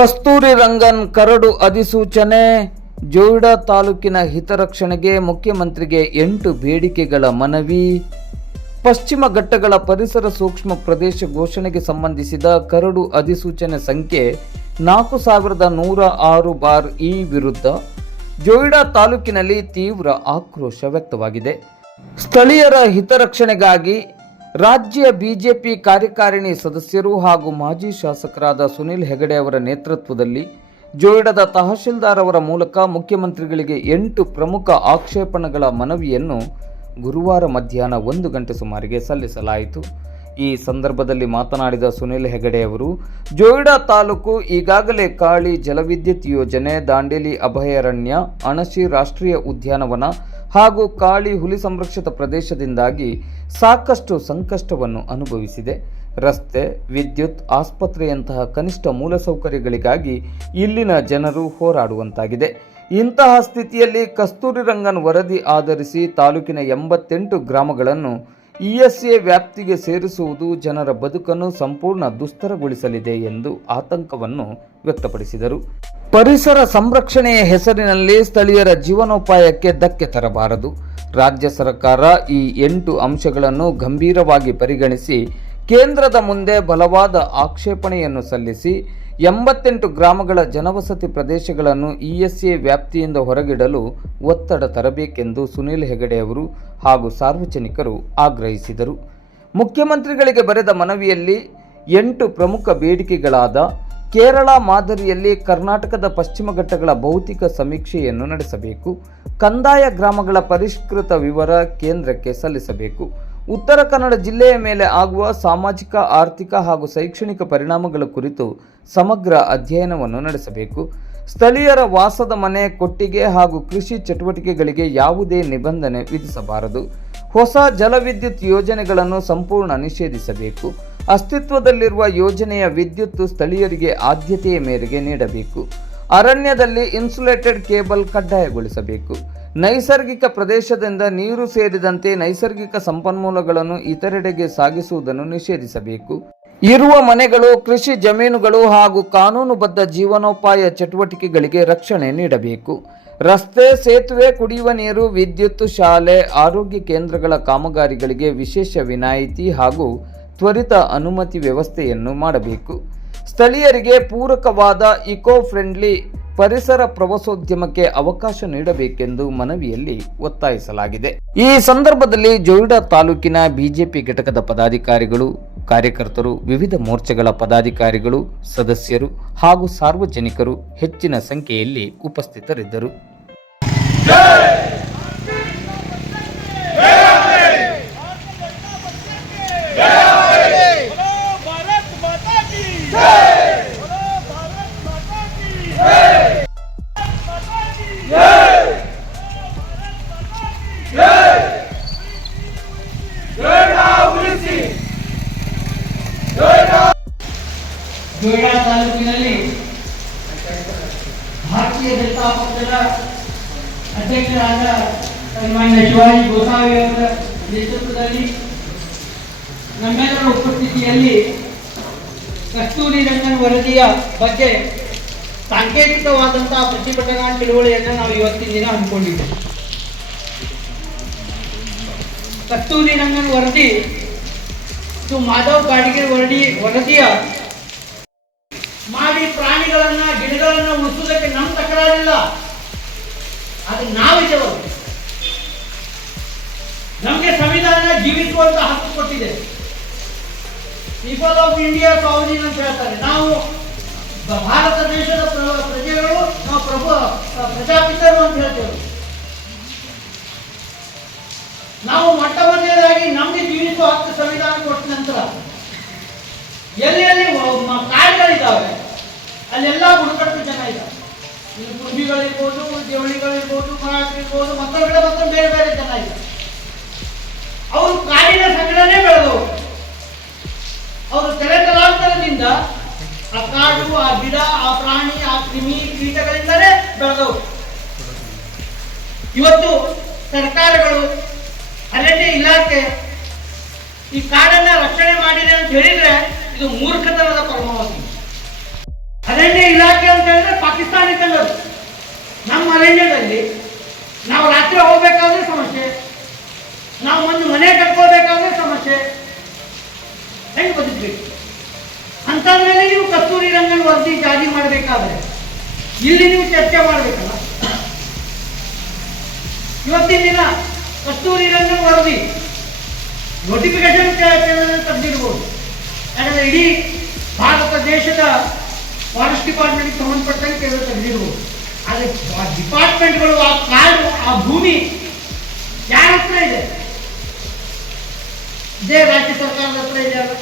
Kasturi Rangan curd ಅಧಿಸೂಚನೆ. ಜೋಯಿಡಾ ತಾಲೂಕಿನ ಹಿತರಕ್ಷಣೆಗೆ ಮುಖ್ಯಮಂತ್ರಿಗೆ 8 ಬೇಡಿಕೆಗಳ ಮನವಿ. ಪಶ್ಚಿಮ ಘಟ್ಟಗಳ ಪರಿಸರ ಸೂಕ್ಷ್ಮ ಪ್ರದೇಶ ಘೋಷಣೆಗೆ ಸಂಬಂಧಿಸಿದ ಕರಡು ಅಧಿಸೂಚನೆ ಸಂಖ್ಯೆ 4106/E ವಿರುದ್ಧ ಜೋಯಿಡಾ ತಾಲೂಕಿನಲ್ಲಿ ತೀವ್ರ ಆಕ್ರೋಶ ವ್ಯಕ್ತವಾಗಿದೆ. ಸ್ಥಳೀಯರ ಹಿತರಕ್ಷಣೆಗಾಗಿ ರಾಜ್ಯ ಬಿಜೆಪಿ ಕಾರ್ಯಕಾರಿಣಿ ಸದಸ್ಯರು ಹಾಗೂ ಮಾಜಿ ಶಾಸಕರಾದ ಸುನಿಲ್ ಹೆಗಡೆ ಅವರ ನೇತೃತ್ವದಲ್ಲಿ ಜೋಯಿಡಾದ ತಹಶೀಲ್ದಾರ್ ಅವರ ಮೂಲಕ ಮುಖ್ಯಮಂತ್ರಿಗಳಿಗೆ 8 ಪ್ರಮುಖ ಆಕ್ಷೇಪಣೆಗಳ ಮನವಿಯನ್ನು ಗುರುವಾರ ಮಧ್ಯಾಹ್ನ 1 ಗಂಟೆ ಸುಮಾರಿಗೆ ಸಲ್ಲಿಸಲಾಯಿತು. ಈ ಸಂದರ್ಭದಲ್ಲಿ ಮಾತನಾಡಿದ ಸುನಿಲ್ ಹೆಗಡೆ ಅವರು, ಜೋಯಿಡಾ ತಾಲೂಕು ಈಗಾಗಲೇ ಕಾಳಿ ಜಲವಿದ್ಯುತ್ ಯೋಜನೆ, ದಾಂಡೇಲಿ ಅಭಯಾರಣ್ಯ, ಅಣಶಿ ರಾಷ್ಟ್ರೀಯ ಉದ್ಯಾನವನ ಹಾಗೂ ಕಾಳಿ ಹುಲಿ ಸಂರಕ್ಷಿತ ಪ್ರದೇಶದಿಂದಾಗಿ ಸಾಕಷ್ಟು ಸಂಕಷ್ಟವನ್ನು ಅನುಭವಿಸಿದೆ. ರಸ್ತೆ, ವಿದ್ಯುತ್, ಆಸ್ಪತ್ರೆಯಂತಹ ಕನಿಷ್ಠ ಮೂಲಸೌಕರ್ಯಗಳಿಗಾಗಿ ಇಲ್ಲಿನ ಜನರು ಹೋರಾಡುವಂತಾಗಿದೆ. ಇಂತಹ ಸ್ಥಿತಿಯಲ್ಲಿ ಕಸ್ತೂರಿ ರಂಗನ್ ವರದಿ ಆಧರಿಸಿ ತಾಲೂಕಿನ 88 ಗ್ರಾಮಗಳನ್ನು ಇಎಸ್ಎ ವ್ಯಾಪ್ತಿಗೆ ಸೇರಿಸುವುದು ಜನರ ಬದುಕನ್ನು ಸಂಪೂರ್ಣ ದುಸ್ತರಗೊಳಿಸಲಿದೆ ಎಂದು ಆತಂಕವನ್ನು ವ್ಯಕ್ತಪಡಿಸಿದರು. ಪರಿಸರ ಸಂರಕ್ಷಣೆಯ ಹೆಸರಿನಲ್ಲಿ ಸ್ಥಳೀಯರ ಜೀವನೋಪಾಯಕ್ಕೆ ಧಕ್ಕೆ ತರಬಾರದು. ರಾಜ್ಯ ಸರ್ಕಾರ ಈ 8 ಅಂಶಗಳನ್ನು ಗಂಭೀರವಾಗಿ ಪರಿಗಣಿಸಿ ಕೇಂದ್ರದ ಮುಂದೆ ಬಲವಾದ ಆಕ್ಷೇಪಣೆಯನ್ನು ಸಲ್ಲಿಸಿ 88 ಗ್ರಾಮಗಳ ಜನವಸತಿ ಪ್ರದೇಶಗಳನ್ನು ಇಎಸ್ಎ ವ್ಯಾಪ್ತಿಯಿಂದ ಹೊರಗಿಡಲು ಒತ್ತಡ ತರಬೇಕೆಂದು ಸುನಿಲ್ ಹೆಗಡೆ ಅವರು ಹಾಗೂ ಸಾರ್ವಜನಿಕರು ಆಗ್ರಹಿಸಿದರು. ಮುಖ್ಯಮಂತ್ರಿಗಳಿಗೆ ಬರೆದ ಮನವಿಯಲ್ಲಿ 8 ಪ್ರಮುಖ ಬೇಡಿಕೆಗಳಾದ ಕೇರಳ ಮಾದರಿಯಲ್ಲಿ ಕರ್ನಾಟಕದ ಪಶ್ಚಿಮ ಘಟ್ಟಗಳ ಭೌತಿಕ ಸಮೀಕ್ಷೆಯನ್ನು ನಡೆಸಬೇಕು, ಕಂದಾಯ ಗ್ರಾಮಗಳ ಪರಿಷ್ಕೃತ ವಿವರ ಕೇಂದ್ರಕ್ಕೆ ಸಲ್ಲಿಸಬೇಕು, ಉತ್ತರ ಕನ್ನಡ ಜಿಲ್ಲೆಯ ಮೇಲೆ ಆಗುವ ಸಾಮಾಜಿಕ, ಆರ್ಥಿಕ ಹಾಗೂ ಶೈಕ್ಷಣಿಕ ಪರಿಣಾಮಗಳ ಕುರಿತು ಸಮಗ್ರ ಅಧ್ಯಯನವನ್ನು ನಡೆಸಬೇಕು, ಸ್ಥಳೀಯರ ವಾಸದ ಮನೆ, ಕೊಟ್ಟಿಗೆ ಹಾಗೂ ಕೃಷಿ ಚಟುವಟಿಕೆಗಳಿಗೆ ಯಾವುದೇ ನಿಬಂಧನೆ ವಿಧಿಸಬಾರದು, ಹೊಸ ಜಲವಿದ್ಯುತ್ ಯೋಜನೆಗಳನ್ನು ಸಂಪೂರ್ಣ ನಿಷೇಧಿಸಬೇಕು, ಅಸ್ತಿತ್ವದಲ್ಲಿರುವ ಯೋಜನೆಯ ವಿದ್ಯುತ್ ಸ್ಥಳೀಯರಿಗೆ ಆದ್ಯತೆಯ ಮೇರೆಗೆ ನೀಡಬೇಕು, ಅರಣ್ಯದಲ್ಲಿ ಇನ್ಸುಲೇಟೆಡ್ ಕೇಬಲ್ ಕಡ್ಡಾಯಗೊಳಿಸಬೇಕು, ನೈಸರ್ಗಿಕ ಪ್ರದೇಶದಿಂದ ನೀರು ಸೇರಿದಂತೆ ನೈಸರ್ಗಿಕ ಸಂಪನ್ಮೂಲಗಳನ್ನು ಇತರೆಡೆಗೆ ಸಾಗಿಸುವುದನ್ನು ನಿಷೇಧಿಸಬೇಕು, ಇರುವ ಮನೆಗಳು, ಕೃಷಿ ಜಮೀನುಗಳು ಹಾಗೂ ಕಾನೂನುಬದ್ಧ ಜೀವನೋಪಾಯ ಚಟುವಟಿಕೆಗಳಿಗೆ ರಕ್ಷಣೆ ನೀಡಬೇಕು, ರಸ್ತೆ, ಸೇತುವೆ, ಕುಡಿಯುವ ನೀರು, ವಿದ್ಯುತ್, ಶಾಲೆ, ಆರೋಗ್ಯ ಕೇಂದ್ರಗಳ ಕಾಮಗಾರಿಗಳಿಗೆ ವಿಶೇಷ ವಿನಾಯಿತಿ ಹಾಗೂ ತ್ವರಿತ ಅನುಮತಿ ವ್ಯವಸ್ಥೆಯನ್ನು ಮಾಡಬೇಕು, ಸ್ಥಳೀಯರಿಗೆ ಪೂರಕವಾದ ಇಕೋ ಫ್ರೆಂಡ್ಲಿ ಪರಿಸರ ಪ್ರವಾಸೋದ್ಯಮಕ್ಕೆ ಅವಕಾಶ ನೀಡಬೇಕೆಂದು ಮನವಿಯಲ್ಲಿ ಒತ್ತಾಯಿಸಲಾಗಿದೆ. ಈ ಸಂದರ್ಭದಲ್ಲಿ ಜೋಯಿಡಾ ತಾಲೂಕಿನ ಬಿಜೆಪಿ ಘಟಕದ ಪದಾಧಿಕಾರಿಗಳು, ಕಾರ್ಯಕರ್ತರು, ವಿವಿಧ ಮೋರ್ಚಾಗಳ ಪದಾಧಿಕಾರಿಗಳು, ಸದಸ್ಯರು ಹಾಗೂ ಸಾರ್ವಜನಿಕರು ಹೆಚ್ಚಿನ ಸಂಖ್ಯೆಯಲ್ಲಿ ಉಪಸ್ಥಿತರಿದ್ದರು. ಜೋಯಿಡಾ ತಾಲೂಕಿನಲ್ಲಿ ಭಾರತೀಯ ಜನತಾ ಪಕ್ಷದ ಅಧ್ಯಕ್ಷರಾದ ಸನ್ಮಾನ್ಯ ಶಿವಾಜಿ ಗೋಸಾವಿ ಅವರ ನೇತೃತ್ವದಲ್ಲಿ ನಮ್ಮೆಲ್ಲರ ಉಪಸ್ಥಿತಿಯಲ್ಲಿ ಕಸ್ತೂರಿ ರಂಗನ್ ವರದಿಯ ಬಗ್ಗೆ ಸಾಂಕೇತಿಕವಾದಂತಹ ಪ್ರತಿಭಟನಾ ಚಳುವಳಿಯನ್ನು ನಾವು ಇವತ್ತಿನ ದಿನ ಹಮ್ಮಿಕೊಂಡಿದ್ದೇವೆ. ಕಸ್ತೂರಿ ರಂಗನ್ ವರದಿ ಇದು ಮಾಧವ್ ಗಾಡ್ಗೀಳ್ ವರದಿಯ ಮಾಡಿ ಪ್ರಾಣಿಗಳನ್ನ, ಗಿಡಗಳನ್ನ ಉಳಿಸುವುದಕ್ಕೆ ನಮ್ಮ ತಕರಾರಿಲ್ಲ, ಅದು ನಾವಿದ್ದೇವೆ. ನಮಗೆ ಸಂವಿಧಾನ ಜೀವಿಸುವಂತ ಹಕ್ಕು ಕೊಟ್ಟಿದೆ. ಪೀಪಲ್ ಆಫ್ ಇಂಡಿಯಾ ಸಾವರ್ಜಿನ್ ಅಂತ ಹೇಳ್ತಾರೆ. ನಾವು ಭಾರತ ದೇಶದ ಪ್ರಜೆಗಳು, ನಾವು ಪ್ರಜಾಪಿತರು ಅಂತ ಹೇಳ್ತೇವೆ. ನಾವು ಮೊಟ್ಟ ಮೊದಲನೇದಾಗಿ ನಮಗೆ ಜೀವಿಸುವ ಹಕ್ಕು ಸಂವಿಧಾನ ಕೊಟ್ಟ ನಂತರ ಎಲ್ಲಿ ಕಾಡುಗಳಿದ್ದಾವೆ ಅಲ್ಲೆಲ್ಲ ಬುಡಕಟ್ಟು ಜನ ಇದ್ದಾರೆ. ಇಲ್ಲಿ ಕುರುಬಿಗಳಿರ್ಬೋದು, ದೇವಳಿಗಳಿರ್ಬೋದು, ಮರಾಠರಿರ್ಬೋದು, ಮತ್ತೊಂದು ಬೇರೆ ಬೇರೆ ಜನ ಇದ್ದಾರೆ. ಅವರು ಕಾಡಿನ ಸಂಘಟನೆ ಬೆಳೆದವರು. ಅವರು ತಲೆತಲಾಂತರದಿಂದ ಆ ಕಾಡು, ಆ ಗಿಡ, ಆ ಪ್ರಾಣಿ, ಆ ಕ್ರಿಮಿ ಕೀಟಗಳಿಂದಲೇ ಬೆಳೆದವರು. ಇವತ್ತು ಸರ್ಕಾರಗಳು, ಅರಣ್ಯ ಇಲಾಖೆ ಈ ಕಾಡನ್ನ ರಕ್ಷಣೆ ಮಾಡಿದೆ ಅಂತ ಹೇಳಿದ್ರೆ ಇದು ಮೂರ್ಖತನದ ಪರಮಾವಧಿ. ಅರಣ್ಯ ಇಲಾಖೆ ಅಂತ ಹೇಳಿದ್ರೆ ಪಾಕಿಸ್ತಾನಿ ಕಲ್ಲರು. ನಮ್ಮ ಅರಣ್ಯದಲ್ಲಿ ನಾವು ರಾತ್ರಿ ಹೋಗ್ಬೇಕಾದ್ರೆ ಸಮಸ್ಯೆ, ನಾವು ಒಂದು ಮನೆ ಕಟ್ಕೋಬೇಕಾದ್ರೆ ಸಮಸ್ಯೆ, ಹೆಂಗೆ ಬದುಕಬೇಕು? ಅಂಥದ್ರಲ್ಲಿ ನೀವು ಕಸ್ತೂರಿ ರಂಗನ್ ವರದಿ ಜಾರಿ ಮಾಡಬೇಕಾದ್ರೆ ಇಲ್ಲಿ ನೀವು ಚರ್ಚೆ ಮಾಡಬೇಕಲ್ಲ. ಇವತ್ತಿನ ದಿನ ಕಸ್ತೂರಿ ರಂಗನ್ ವರದಿ ನೋಟಿಫಿಕೇಶನ್ ತೆಗೆದಿರ್ಬೋದು. ಯಾಕಂದ್ರೆ ಇಡೀ ಭಾರತ ದೇಶದ ಫಾರೆಸ್ಟ್ ಡಿಪಾರ್ಟ್ಮೆಂಟ್ಗೆ ಸಂಬಂಧಪಟ್ಟಂಗೆ ಕೆಲವು ತೆಗೆದಿರ್ಬೋದು. ಆದರೆ ಡಿಪಾರ್ಟ್ಮೆಂಟ್ಗಳು ಆ ಕಾಡು ಆ ಭೂಮಿ ಯಾರ ಹತ್ರ ಇದೆ? ಇದೇ ರಾಜ್ಯ ಸರ್ಕಾರದ ಹತ್ರ ಇದೆ ಅಲ್ಲ.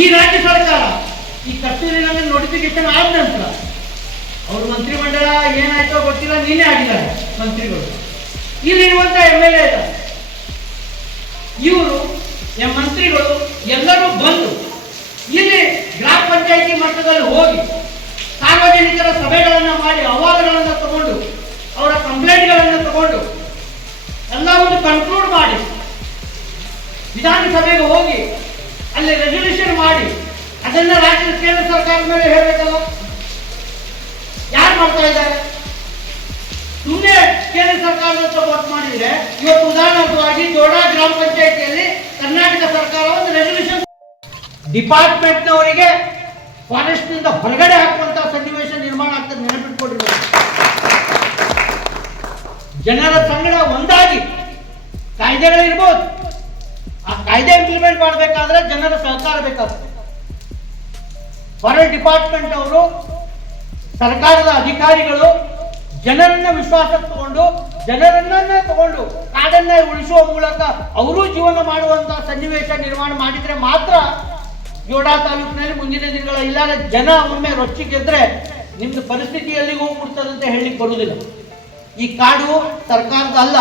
ಈ ರಾಜ್ಯ ಸರ್ಕಾರ ಈ ಕಸ್ತೂರಿ ರಂಗನ್ ನೋಟಿಫಿಕೇಶನ್ ಆದ ನಂತರ ಅವ್ರ ಮಂತ್ರಿಮಂಡಲ ಏನಾಯ್ತೋ ಗೊತ್ತಿಲ್ಲ, ನೀನೇ ಆಗಿದ್ದಾರೆ ಮಂತ್ರಿಗಳು. ಇಲ್ಲಿರುವಂತ MLA ಇದ್ದಾರೆ, ಇವರು ಮಂತ್ರಿಗಳು ಎಲ್ಲರೂ ಬಂದು ಇಲ್ಲಿ ಗ್ರಾಮ ಪಂಚಾಯಿತಿ ಮಟ್ಟದಲ್ಲಿ ಹೋಗಿ ಸಾರ್ವಜನಿಕರ ಸಭೆಗಳನ್ನು ಮಾಡಿ ಅಹವಾಲುಗಳನ್ನು ತಗೊಂಡು ಅವರ ಕಂಪ್ಲೇಂಟ್ಗಳನ್ನು ತಗೊಂಡು ಎಲ್ಲವನ್ನು ಕನ್ಕ್ಲೂಡ್ ಮಾಡಿ ವಿಧಾನಸಭೆಗೆ ಹೋಗಿ ಅಲ್ಲಿ ರೆಸಲ್ಯೂಷನ್ ಮಾಡಿ ಅದನ್ನ ರಾಜ್ಯದ ಕೇಂದ್ರ ಸರ್ಕಾರದ ಮೇಲೆ ಹೇಳಬೇಕಲ್ಲ. ಯಾರು ಮಾಡ್ತಾ ಇದ್ದಾರೆ? ಸುಮ್ಮನೆ ಕೇಂದ್ರ ಸರ್ಕಾರದ ವರ್ಕ್ ಮಾಡಿದ್ರೆ ಇವತ್ತು ಉದಾಹರಣವಾಗಿ ಜೋಡಾ ಗ್ರಾಮ ಪಂಚಾಯಿತಿಯಲ್ಲಿ ಕರ್ನಾಟಕ ಸರ್ಕಾರ ಒಂದು ರೆಸಲ್ಯೂಷನ್ ಡಿಪಾರ್ಟ್ಮೆಂಟ್ನವರಿಗೆ ಫಾರೆಸ್ಟ್ ನಿಂದ ಹೊರಗಡೆ ಹಾಕುವಂತಹ ಸನ್ನಿವೇಶ ನಿರ್ಮಾಣ ಆಗ್ತದೆ. ನೆನಪಿಟ್ಕೊಂಡಿರ್ಬೇಕು. ಜನರ ಸಂಗಡ ಒಂದಾಗಿ ಕಾಯ್ದೆಗಳಿರ್ಬೋದು, ಆ ಕಾಯ್ದೆ ಇಂಪ್ಲಿಮೆಂಟ್ ಮಾಡಬೇಕಾದ್ರೆ ಜನರ ಸಹಕಾರ ಬೇಕಾಗ್ತದೆ. ಫಾರೆಸ್ಟ್ ಡಿಪಾರ್ಟ್ಮೆಂಟ್ ಅವರು, ಸರ್ಕಾರದ ಅಧಿಕಾರಿಗಳು ಜನರನ್ನ ವಿಶ್ವಾಸಕ್ಕೆ ತಗೊಂಡು ಜನರನ್ನೇ ತಗೊಂಡು ಕಾಡನ್ನ ಉಳಿಸುವ ಮೂಲಕ ಅವರು ಜೀವನ ಮಾಡುವಂತಹ ಸನ್ನಿವೇಶ ನಿರ್ಮಾಣ ಮಾಡಿದ್ರೆ ಮಾತ್ರ ಜೋಡಾ ತಾಲೂಕಿನಲ್ಲಿ ಮುಂದಿನ ದಿನಗಳ ಇಲ್ಲಾದ ಜನ ಒಮ್ಮೆ ರೊಚ್ಚಿಗೆದ್ರೆ ನಿಮ್ದು ಪರಿಸ್ಥಿತಿ ಎಲ್ಲಿಗೆ ಹೋಗ್ಬಿಡ್ತದಂತ ಹೇಳಲಿಕ್ಕೆ ಬರುವುದಿಲ್ಲ. ಈ ಕಾಡು ಸರ್ಕಾರದ ಅಲ್ಲ,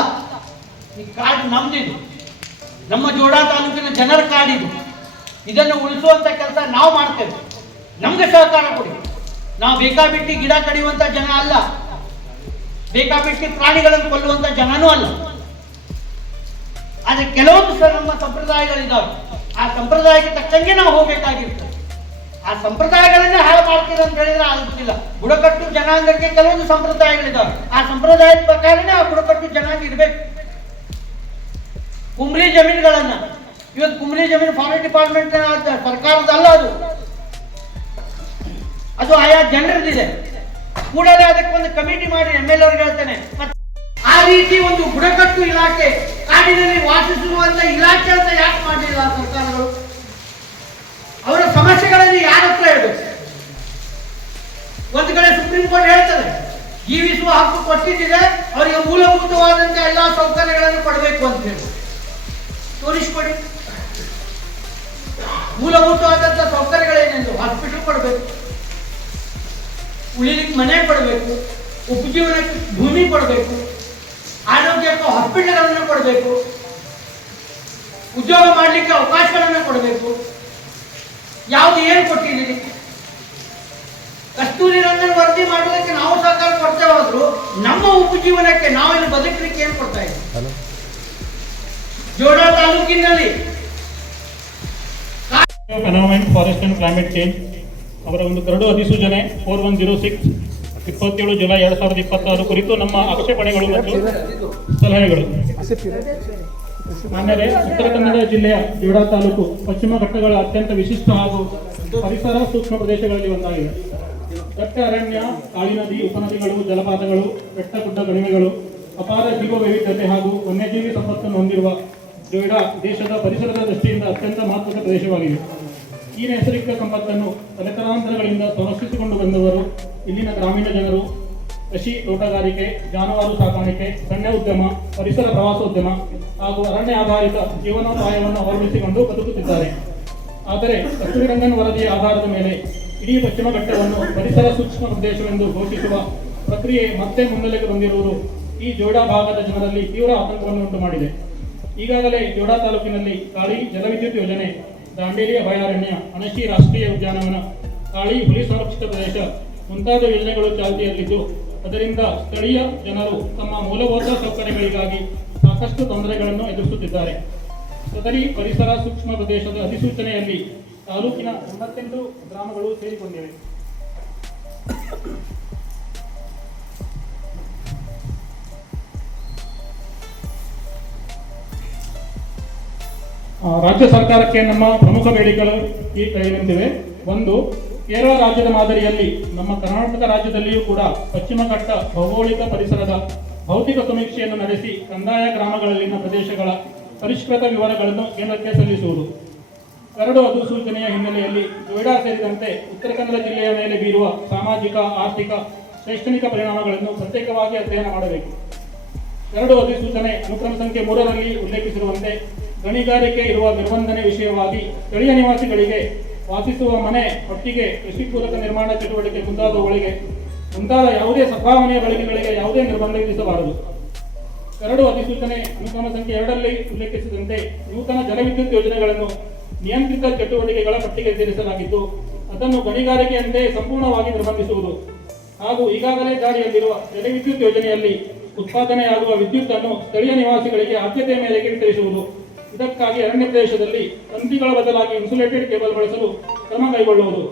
ಈ ಕಾಡು ನಮ್ದಿದು, ನಮ್ಮ ಜೋಡಾ ತಾಲೂಕಿನ ಜನರ ಕಾಡಿದು. ಇದನ್ನು ಉಳಿಸುವಂತ ಕೆಲಸ ನಾವು ಮಾಡ್ತೇವೆ. ನಮ್ಗೆ ಸಹಕಾರ ಕೊಡಿ. ನಾವು ಬೇಕಾಬಿಟ್ಟಿ ಗಿಡ ಕಡಿಯುವಂತ ಜನ ಅಲ್ಲ, ಬೇಕಾಬಿಟ್ಟಿ ಪ್ರಾಣಿಗಳನ್ನು ಕೊಲ್ಲುವಂತ ಜನನೂ ಅಲ್ಲ. ಆದ್ರೆ ಕೆಲವೊಂದು ನಮ್ಮ ಸಂಪ್ರದಾಯಗಳಿದ್ದಾವೆ, ಆ ಸಂಪ್ರದಾಯಕ್ಕೆ ತಕ್ಕಂಗೆ ನಾವು ಹೋಗ್ಬೇಕಾಗಿರ್ತದೆ. ಆ ಸಂಪ್ರದಾಯಗಳನ್ನೇ ಹಾಳು ಮಾಡ್ತೀವಿ ಅಂತ ಹೇಳಿದ್ರೆ ಆಗುದಿಲ್ಲ. ಬುಡಕಟ್ಟು ಜನಾಂಗಕ್ಕೆ ಕೆಲವೊಂದು ಸಂಪ್ರದಾಯಗಳಿದ್ದಾವೆ, ಆ ಸಂಪ್ರದಾಯದ ಪ್ರಕಾರನೇ ಆ ಬುಡಕಟ್ಟು ಜನಾಂಗ ಇರಬೇಕು. ಕುಂಬ್ಳಿ ಜಮೀನುಗಳನ್ನ ಇವತ್ತು ಕುಂಬ್ಳಿ ಜಮೀನು ಫಾರೆಸ್ಟ್ ಡಿಪಾರ್ಟ್ಮೆಂಟ್ ಸರ್ಕಾರದ ಅಲ್ಲ, ಅದು ಆಯಾ ಜನರದಿದೆ. ಕೂಡಲೇ ಅದಕ್ಕೆ ಒಂದು ಕಮಿಟಿ ಮಾಡಿ MLA ಅವ್ರಿಗೆ ಹೇಳ್ತೇನೆ. ಆ ರೀತಿ ಒಂದು ಬುಡಕಟ್ಟು ಇಲಾಖೆ, ಕಾಡಿನಲ್ಲಿ ವಾಸಿಸುವಂತ ಇಲಾಖೆ ಅಂತ ಯಾಕೆ ಮಾಡಲಿಲ್ಲ ಸರ್ಕಾರಗಳು? ಅವರ ಸಮಸ್ಯೆಗಳಲ್ಲಿ ಯಾರ ಹತ್ರ ಇರಬೇಕು? ಒಂದು ಕಡೆ ಸುಪ್ರೀಂ ಕೋರ್ಟ್ ಹೇಳ್ತದೆ ಜೀವಿಸುವ ಹಕ್ಕು ಕೊಟ್ಟಿದ್ದಿದೆ, ಅವರಿಗೆ ಮೂಲಭೂತವಾದಂತ ಎಲ್ಲಾ ಸೌಕರ್ಯಗಳನ್ನು ಕೊಡಬೇಕು ಅಂತ ಹೇಳಿ ತೋರಿಸ್ಕೊಡಿ. ಮೂಲಭೂತವಾದಂತ ಸೌಕರ್ಯಗಳೇನೆಂದು ಹಾಸ್ಪಿಟಲ್ ಕೊಡಬೇಕು, ಉಳಿಲಿಕ್ಕೆ ಮನೆ ಕೊಡಬೇಕು, ಉಪಜೀವನಕ್ಕೆ ಭೂಮಿ ಕೊಡಬೇಕು, ಆರೋಗ್ಯಕ್ಕೆ ಹಾಸ್ಪಿಟಲ್ಗಳನ್ನು ಕೊಡಬೇಕು, ಉದ್ಯೋಗ ಮಾಡಲಿಕ್ಕೆ ಅವಕಾಶಗಳನ್ನು ಕೊಡಬೇಕು. ಯಾವುದು ಏನು ಕೊಟ್ಟಿದ್ದೀರಿ? ಕಸ್ತೂರಿ ರಂಗನ್ ವರದಿ ಮಾಡೋದಕ್ಕೆ ನಾವು ಸಹಕಾರ ಕೊಡ್ತೇವಾದ್ರು ನಮ್ಮ ಉಪಜೀವನಕ್ಕೆ ನಾವು ಇಲ್ಲಿ ಬದುಕಲಿಕ್ಕೆ ಏನು ಕೊಡ್ತಾ ಇದ್ದೀವಿ? ಜೋಡಾ ತಾಲೂಕಿನಲ್ಲಿ environment forest and climate change ಅವರ ಒಂದು ಕರಡು ಅಧಿಸೂಚನೆ 4106 27 ಜುಲೈ 2026 ಕುರಿತು ನಮ್ಮ ಆಕ್ಷೇಪಣೆಗಳು ಮತ್ತು ಸಲಹೆಗಳು. ಮಾನ್ಯರೇ, ಉತ್ತರ ಕನ್ನಡ ಜಿಲ್ಲೆಯ ಜೋಡಾ ತಾಲೂಕು ಪಶ್ಚಿಮ ಘಟ್ಟಗಳ ಅತ್ಯಂತ ವಿಶಿಷ್ಟ ಹಾಗೂ ಪರಿಸರ ಸೂಕ್ಷ್ಮ ಪ್ರದೇಶಗಳಲ್ಲಿ ಒಂದಾಗಿದೆ. ದಟ್ಟ ಅರಣ್ಯ, ಕಾಳಿ ನದಿ, ಉಪನದಿಗಳು, ಜಲಪಾತಗಳು, ಬೆಟ್ಟ ಗುಡ್ಡ ಕಣಿವೆಗಳು, ಅಪಾರ ಜೀವ ವೈವಿಧ್ಯತೆ ಹಾಗೂ ವನ್ಯಜೀವಿ ಸಂಪತ್ತನ್ನು ಹೊಂದಿರುವ ಜೋಯಿಡಾ ದೇಶದ ಪರಿಸರದ ದೃಷ್ಟಿಯಿಂದ ಅತ್ಯಂತ ಮಹತ್ವದ ಪ್ರದೇಶವಾಗಿದೆ. ಈ ನೈಸರ್ಗಿಕ ಸಂಪತ್ತನ್ನು ತಲೆತಲಾಂತರಗಳಿಂದ ಸಂರಕ್ಷಿಸಿಕೊಂಡು ಬಂದವರು ಇಲ್ಲಿನ ಗ್ರಾಮೀಣ ಜನರು ಕೃಷಿ, ತೋಟಗಾರಿಕೆ, ಜಾನುವಾರು ಸಾಕಾಣಿಕೆ, ಸಣ್ಣ ಉದ್ಯಮ, ಪರಿಸರ ಪ್ರವಾಸೋದ್ಯಮ ಹಾಗೂ ಅರಣ್ಯ ಆಧಾರಿತ ಜೀವನೋಪಾಯವನ್ನು ಅವಲಂಬಿಸಿಕೊಂಡು ಬದುಕುತ್ತಿದ್ದಾರೆ. ಆದರೆ ಕಸ್ತೂರಿ ರಂಗನ್ ವರದಿಯ ಆಧಾರದ ಮೇಲೆ ಇಡೀ ಪಶ್ಚಿಮ ಘಟ್ಟವನ್ನು ಪರಿಸರ ಸೂಕ್ಷ್ಮ ಪ್ರದೇಶವೆಂದು ಘೋಷಿಸುವ ಪ್ರಕ್ರಿಯೆ ಮತ್ತೆ ಮುನ್ನೆಲೆಗೆ ಬಂದಿರುವುದು ಈ ಜೋಡಾ ಭಾಗದ ಜನರಲ್ಲಿ ತೀವ್ರ ಆತಂಕವನ್ನು ಉಂಟು ಮಾಡಿದೆ. ಈಗಾಗಲೇ ಜೋಡಾ ತಾಲೂಕಿನಲ್ಲಿ ಕಾಳಿ ಜಲವಿದ್ಯುತ್ ಯೋಜನೆ, ದಾಂಡೇಲಿ ಅಭಯಾರಣ್ಯ, ಅಣಶಿ ರಾಷ್ಟ್ರೀಯ ಉದ್ಯಾನವನ, ಕಾಳಿ ಹುಲಿ ಸಂರಕ್ಷಿತ ಪ್ರದೇಶ ಮುಂತಾದ ಯೋಜನೆಗಳು ಚಾಲ್ತಿಯಲ್ಲಿದ್ದು ಅದರಿಂದ ಸ್ಥಳೀಯ ಜನರು ತಮ್ಮ ಮೂಲಭೂತ ಸೌಕರ್ಯಗಳಿಗಾಗಿ ಸಾಕಷ್ಟು ತೊಂದರೆಗಳನ್ನು ಎದುರಿಸುತ್ತಿದ್ದಾರೆ. ಸದರಿ ಪರಿಸರ ಸೂಕ್ಷ್ಮ ಪ್ರದೇಶದ ಅಧಿಸೂಚನೆಯಲ್ಲಿ ತಾಲೂಕಿನ 88 ಗ್ರಾಮಗಳು ಸೇರಿಕೊಂಡಿವೆ. ರಾಜ್ಯ ಸರ್ಕಾರಕ್ಕೆ ನಮ್ಮ ಪ್ರಮುಖ ಬೇಡಿಕೆಗಳು ಈ ಕೆಳಗಿನಂತಿವೆ. ಒಂದು, ಕೇರಳ ರಾಜ್ಯದ ಮಾದರಿಯಲ್ಲಿ ನಮ್ಮ ಕರ್ನಾಟಕ ರಾಜ್ಯದಲ್ಲಿಯೂ ಕೂಡ ಪಶ್ಚಿಮ ಘಟ್ಟ ಭೌಗೋಳಿಕ ಪರಿಸರದ ಭೌತಿಕ ಸಮೀಕ್ಷೆಯನ್ನು ನಡೆಸಿ ಕಂದಾಯ ಗ್ರಾಮಗಳಲ್ಲಿನ ಪ್ರದೇಶಗಳ ಪರಿಷ್ಕೃತ ವಿವರಗಳನ್ನು ಕೇಂದ್ರಕ್ಕೆ ಸಲ್ಲಿಸುವುದು. ಎರಡು, ಅಧಿಸೂಚನೆಯ ಹಿನ್ನೆಲೆಯಲ್ಲಿ ನೋಯ್ಡಾ ಸೇರಿದಂತೆ ಉತ್ತರ ಕನ್ನಡ ಜಿಲ್ಲೆಯ ಮೇಲೆ ಬೀರುವ ಸಾಮಾಜಿಕ, ಆರ್ಥಿಕ, ಶೈಕ್ಷಣಿಕ ಪರಿಣಾಮಗಳನ್ನು ಪ್ರತ್ಯೇಕವಾಗಿ ಅಧ್ಯಯನ ಮಾಡಬೇಕು. ಎರಡು, ಅಧಿಸೂಚನೆ ಅನುಕ್ರಮ ಸಂಖ್ಯೆ 3ರಲ್ಲಿ ಉಲ್ಲೇಖಿಸಿರುವಂತೆ ಗಣಿಗಾರಿಕೆ ಇರುವ ನಿರ್ಬಂಧನೆ ವಿಷಯವಾಗಿ ಸ್ಥಳೀಯ ನಿವಾಸಿಗಳಿಗೆ ವಾಸಿಸುವ ಮನೆ, ಒಟ್ಟಿಗೆ ಕೃಷಿ ಪೂರಕ ನಿರ್ಮಾಣ ಚಟುವಟಿಕೆ ಮುಂತಾದ ಯಾವುದೇ ಸದ್ಭಾವನೆಯ ಬಳಕೆಗಳಿಗೆ ಯಾವುದೇ ನಿರ್ಬಂಧ ವಿಧಿಸಬಾರದು. ಎರಡು, ಅಧಿಸೂಚನೆ ಅನುಕ್ರಮ ಸಂಖ್ಯೆ 2ರಲ್ಲಿ ಉಲ್ಲೇಖಿಸಿದಂತೆ ನೂತನ ಜಲವಿದ್ಯುತ್ ಯೋಜನೆಗಳನ್ನು ನಿಯಂತ್ರಿತ ಚಟುವಟಿಕೆಗಳ ಪಟ್ಟಿಗೆ ಸೇರಿಸಲಾಗಿದ್ದು ಅದನ್ನು ಗಣಿಗಾರಿಕೆಯಂತೆ ಸಂಪೂರ್ಣವಾಗಿ ನಿರ್ಬಂಧಿಸುವುದು ಹಾಗೂ ಈಗಾಗಲೇ ಜಾರಿಯಲ್ಲಿರುವ ಜಲವಿದ್ಯುತ್ ಯೋಜನೆಯಲ್ಲಿ ಉತ್ಪಾದನೆಯಾಗುವ ವಿದ್ಯುತ್ ಅನ್ನು ಸ್ಥಳೀಯ ನಿವಾಸಿಗಳಿಗೆ ಆದ್ಯತೆಯ ಮೇರೆಗೆ ವಿತರಿಸುವುದು. ಇದಕ್ಕಾಗಿ ಅರಣ್ಯ ಪ್ರದೇಶದಲ್ಲಿ ತಂತಿಗಳ ಬದಲಾಗಿ ಇನ್ಸುಲೇಟೆಡ್ ಕೇಬಲ್ ಬಳಸಲು ಕ್ರಮ ಕೈಗೊಳ್ಳುವುದು.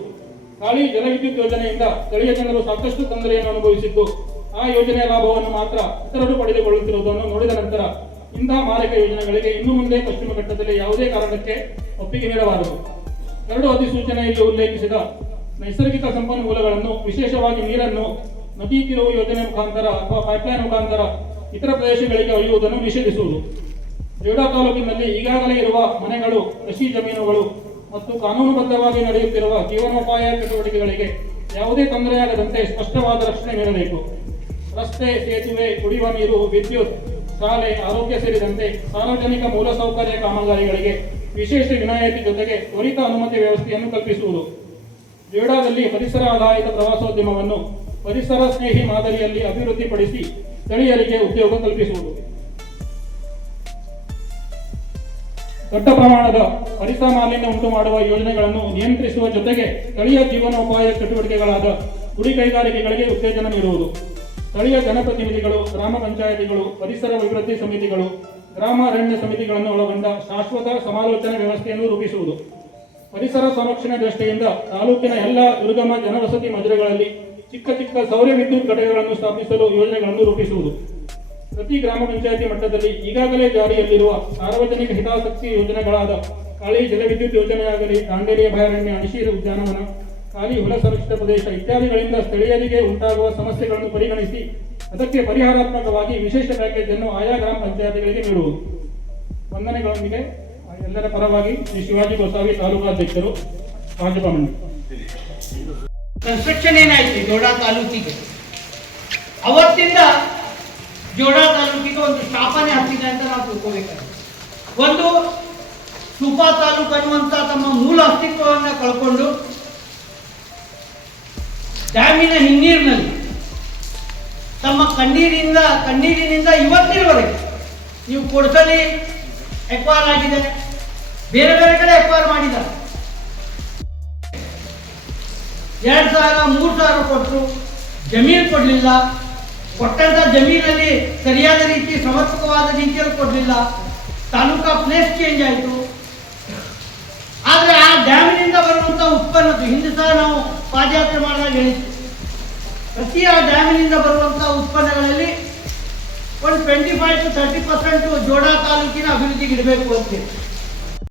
ಖಾಲಿ ಜಲವಿದ್ಯುತ್ ಯೋಜನೆಯಿಂದ ಸ್ಥಳೀಯ ಜನರು ಸಾಕಷ್ಟು ತೊಂದರೆಯನ್ನು ಅನುಭವಿಸಿದ್ದು ಆ ಯೋಜನೆಯ ಲಾಭವನ್ನು ಮಾತ್ರ ಇತರರು ಪಡೆದುಕೊಳ್ಳುತ್ತಿರುವುದನ್ನು ನೋಡಿದ ನಂತರ ಇಂತಹ ಮಾರಕ ಯೋಜನೆಗಳಿಗೆ ಇನ್ನು ಮುಂದೆ ಪಶ್ಚಿಮ ಘಟ್ಟದಲ್ಲಿ ಯಾವುದೇ ಕಾರಣಕ್ಕೆ ಒಪ್ಪಿಗೆ ನೀಡಬಾರದು. ಎರಡು, ಅಧಿಸೂಚನೆಯಲ್ಲಿ ಉಲ್ಲೇಖಿಸಿದ ನೈಸರ್ಗಿಕ ಸಂಪನ್ಮೂಲಗಳನ್ನು, ವಿಶೇಷವಾಗಿ ನೀರನ್ನು ನದಿ ತಿರುವು ಯೋಜನೆ ಮುಖಾಂತರ ಅಥವಾ ಪೈಪ್ಲೈನ್ ಮುಖಾಂತರ ಇತರ ಪ್ರದೇಶಗಳಿಗೆ ಒಯ್ಯುವುದನ್ನು ನಿಷೇಧಿಸುವುದು. ಜೊಯ್ಡಾ ತಾಲೂಕಿನಲ್ಲಿ ಈಗಾಗಲೇ ಇರುವ ಮನೆಗಳು, ಕೃಷಿ ಜಮೀನುಗಳು ಮತ್ತು ಕಾನೂನುಬದ್ಧವಾಗಿ ನಡೆಯುತ್ತಿರುವ ಜೀವನೋಪಾಯ ಚಟುವಟಿಕೆಗಳಿಗೆ ಯಾವುದೇ ತೊಂದರೆಯಾಗದಂತೆ ಸ್ಪಷ್ಟವಾದ ರಕ್ಷಣೆ ನೀಡಬೇಕು. ರಸ್ತೆ, ಸೇತುವೆ, ಕುಡಿಯುವ ನೀರು, ವಿದ್ಯುತ್, ಶಾಲೆ, ಆರೋಗ್ಯ ಸೇರಿದಂತೆ ಸಾರ್ವಜನಿಕ ಮೂಲಸೌಕರ್ಯ ಕಾಮಗಾರಿಗಳಿಗೆ ವಿಶೇಷ ವಿನಾಯಿತಿ ಜೊತೆಗೆ ತ್ವರಿತ ಅನುಮತಿ ವ್ಯವಸ್ಥೆಯನ್ನು ಕಲ್ಪಿಸುವುದು. ಜೊಯ್ಡಾದಲ್ಲಿ ಪರಿಸರ ಆಧಾರಿತ ಪ್ರವಾಸೋದ್ಯಮವನ್ನು ಪರಿಸರ ಸ್ನೇಹಿ ಮಾದರಿಯಲ್ಲಿ ಅಭಿವೃದ್ಧಿಪಡಿಸಿ ಸ್ಥಳೀಯರಿಗೆ ಉದ್ಯೋಗ ಕಲ್ಪಿಸುವುದು. ದೊಡ್ಡ ಪ್ರಮಾಣದ ಪರಿಸರ ಮಾಲಿನ್ಯ ಉಂಟು ಮಾಡುವ ಯೋಜನೆಗಳನ್ನು ನಿಯಂತ್ರಿಸುವ ಜೊತೆಗೆ ಸ್ಥಳೀಯ ಜೀವನೋಪಾಯ ಚಟುವಟಿಕೆಗಳಾದ ಗುಡಿ ಕೈಗಾರಿಕೆಗಳಿಗೆ ಉತ್ತೇಜನ ನೀಡುವುದು. ಸ್ಥಳೀಯ ಜನಪ್ರತಿನಿಧಿಗಳು, ಗ್ರಾಮ ಪಂಚಾಯಿತಿಗಳು, ಪರಿಸರ ಅಭಿವೃದ್ಧಿ ಸಮಿತಿಗಳು, ಗ್ರಾಮ ಅರಣ್ಯ ಸಮಿತಿಗಳನ್ನು ಒಳಗೊಂಡ ಶಾಶ್ವತ ಸಮಾಲೋಚನಾ ವ್ಯವಸ್ಥೆಯನ್ನು ರೂಪಿಸುವುದು. ಪರಿಸರ ಸಂರಕ್ಷಣೆ ದೃಷ್ಟಿಯಿಂದ ತಾಲೂಕಿನ ಎಲ್ಲ ದುರ್ಗಮ ಜನವಸತಿ ಮಜರೆಗಳಲ್ಲಿ ಚಿಕ್ಕ ಚಿಕ್ಕ ಸೌರ ವಿದ್ಯುತ್ ಘಟಕಗಳನ್ನು ಸ್ಥಾಪಿಸಲು ಯೋಜನೆಗಳನ್ನು ರೂಪಿಸುವುದು. ಪ್ರತಿ ಗ್ರಾಮ ಪಂಚಾಯಿತಿ ಮಟ್ಟದಲ್ಲಿ ಈಗಾಗಲೇ ಜಾರಿಯಲ್ಲಿರುವ ಸಾರ್ವಜನಿಕ ಹಿತಾಸಕ್ತಿ ಯೋಜನೆಗಳಾದ ಖಾಲಿ ಜಲವಿದ್ಯುತ್ ಯೋಜನೆಯಾಗಲಿ, ದಾಂಡೇಲಿ ಅಭಯಾರಣ್ಯ, ಅಣಿಶೀರ ಉದ್ಯಾನವನ, ಖಾಲಿ ಹುಲ ಸಂರಕ್ಷಿತ ಪ್ರದೇಶ ಇತ್ಯಾದಿಗಳಿಂದ ಸ್ಥಳೀಯರಿಗೆ ಉಂಟಾಗುವ ಸಮಸ್ಯೆಗಳನ್ನು ಪರಿಗಣಿಸಿ ಅದಕ್ಕೆ ಪರಿಹಾರಾತ್ಮಕವಾಗಿ ವಿಶೇಷ ಪ್ಯಾಕೇಜ್ ಅನ್ನು ಆಯಾ ಗ್ರಾಮ ಪಂಚಾಯಿತಿಗಳಿಗೆ ನೀಡುವುದು. ವಂದನೆಗಳೊಂದಿಗೆ ಎಲ್ಲರ ಪರವಾಗಿ ಶ್ರೀ ಶಿವಾಜಿ ಗೋಸಾವಿ ತಾಲೂಕು ಅಧ್ಯಕ್ಷರು, ಭಾಜಪ ಮಂಡಳಿ. ಕನ್ಸ್ಟ್ರಕ್ಷನ್ ಏನಾಯ್ತು ಜೋಡಾ ತಾಲೂಕಿಗೆ, ಅವತ್ತಿಂದ ಜೋಡಾ ತಾಲೂಕಿಗೆ ಒಂದು ಶಾಪನೆ ಹತ್ತಿದೆ ಅಂತ ನಾವು ತಿಳ್ಕೋಬೇಕಾಗಿದೆ. ಒಂದು, ಸುಪಾ ತಾಲೂಕು ಅನ್ನುವಂಥ ತಮ್ಮ ಮೂಲ ಅಸ್ತಿತ್ವವನ್ನು ಕಳ್ಕೊಂಡು ಡ್ಯಾಮಿನ ಹಿನ್ನೀರಿನಲ್ಲಿ ತಮ್ಮ ಕಣ್ಣೀರಿನಿಂದ ಇವತ್ತಿನವರೆಗೆ ನೀವು ಕೊಡಸಲಿ ಎಕ್ವೈರ್ ಆಗಿದೆ, ಬೇರೆ ಬೇರೆ ಕಡೆ ಎಕ್ವೈರ್ ಮಾಡಿದ್ದಾರೆ. 2,000 3,000 ಕೊಟ್ಟರು, ಜಮೀನು ಕೊಡಲಿಲ್ಲ. ಕೊಟ್ಟಂತ ಜಮೀನಲ್ಲಿ ಸರಿಯಾದ ರೀತಿ ಸಮರ್ಪಕವಾದ ರೀತಿಯಲ್ಲಿ ಕೊಡಲಿಲ್ಲ. ತಾಲೂಕಾ ಪ್ಲೇಸ್ ಚೇಂಜ್ ಆಯಿತು. ಆದರೆ ಆ ಡ್ಯಾಮಿನಿಂದ ಬರುವಂಥ ಉತ್ಪನ್ನದ್ದು ಹಿಂದೆ ಸಹ ನಾವು ಪಾದಯಾತ್ರೆ ಮಾಡಿದಾಗ ಹೇಳಿದ್ವಿ, ಪ್ರತಿ ಆ ಡ್ಯಾಮಿನಿಂದ ಬರುವಂಥ ಉತ್ಪನ್ನಗಳಲ್ಲಿ ಒಂದು 25 to 30% ಜೋಡಾ ತಾಲೂಕಿನ ಅಭಿವೃದ್ಧಿಗೆ ಇಡಬೇಕು ಅಂತ.